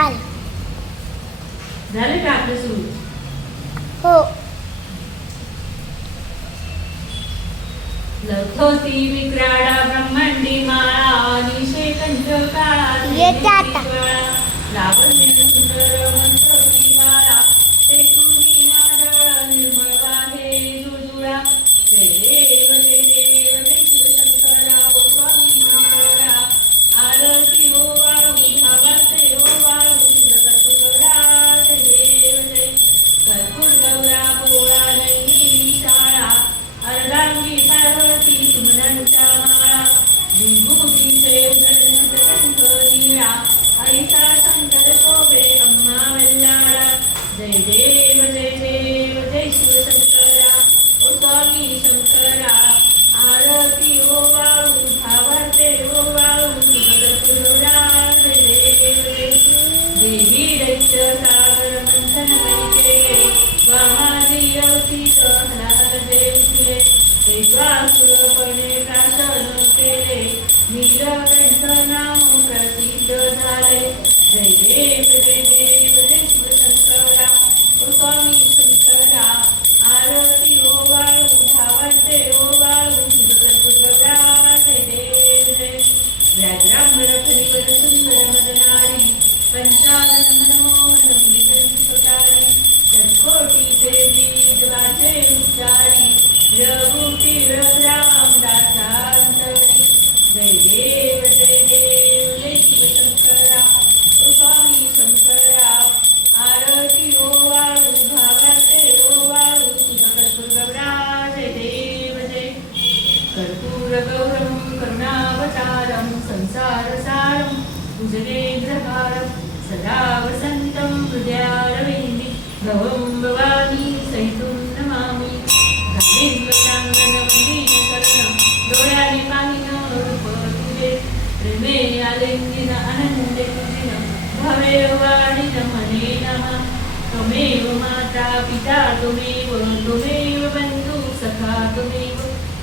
आल. झालं का आपलं सुरू? हो. लखोती विक्राळा ब्रह्मांडी माळा निशे कंठ काळा येते आता. लावण्य सुंदर मंत्रवती बाळा ते तुम्ही आदळ निर्मळ वाहे जुळजुळा जय देव जय देव जय शिवशंकरा ओ स्वामी शंकरा आरती ओ वाळू भावाचे ओ वाळू तुझं तुकडा जय देव जय कर्पूर गौरा पोळा नैनी शाळा अर्धांगी पार्वती सुमनांच्या माळा विभूतीचे उदर शंकरीळा ऐसा शंकर शोभे अम्मा वल्लाळा जय देव जय देव जय शिवशंकरा ओ स्वामी शंकरा आरती ओ वाळू भावाचे ओ वाळू तुझं तुळा जय देव जय देवी दैत्य सागर मंथन कैके स्वामाजी अवतीत हलाहल देवले तेजवासुरपणे प्राशन केले नीलकंठ नाम प्रसिद्ध झाले जय देव जय शिवशंकरा ओ स्वामी शंकरा आरती ओ वाळू भावाचे ओ वाळू तुझं जय देव जय व्याघ्रांबर फणीवर सुंदर मदनारी पंचानन मनमोहन मुनिगंधकारी षट्कोटीचे बीज वाचे उच्चारी रघुपती रामदासांतरी जय देव जय शिवशंकरा ओ स्वामी शंकरा आरती ओ वाळू भावाचे ओ वाळू तुझं कर्पूर गौरा जय देव जय कर्पूर गौरम करुणावतारं संसारसारं भुजगेन्द्रहारं सदा वसन्तं हृदयारविन्दे भवं भवानी सहितं नमामि वंदीनकरणं डोळ्याने पाहिनं रूप तुझे प्रेमेने आलिंगिन आनंदे तुझिनं भवे वाणिन मने नमः त्वमेव माता पिता त्वमेव बन्धु सखा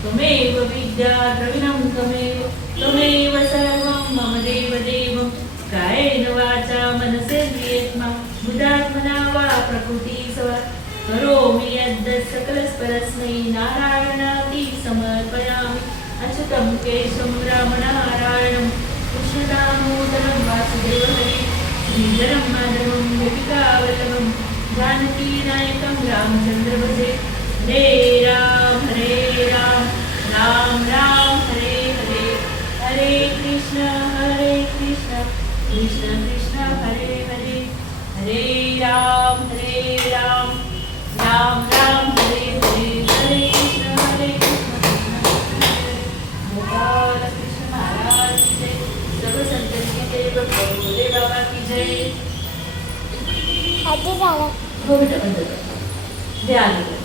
त्वमेव विद्या द्रविणं त्वमेव सर्वं मम देवदेवं कायेन वाचा मनसेन्द्रियेत्मा बुद्धात्मना वा प्रकृतिस्वा करोमि यद्यत् सकलस्परस्मै नारायणाति समर्पयामि अच्युतं केशवं रामनारायणं कृष्णदामोदरं वासुदेवहरे श्रीधरं माधवं गोपिकावल्लभं जानकीनायकं रामचन्द्र भजे हरे राम राम राम हरे हरे हरे कृष्ण कृष्ण कृष्ण हरे हरे हरे राम राम राम हरे हरे हरे कृष्ण कृष्ण गोपाल कृष्ण महाराज की जय सर्व संतन की जय भोले बाबा की जय आधी झालं. हो बेटा बंद कर. दे आले.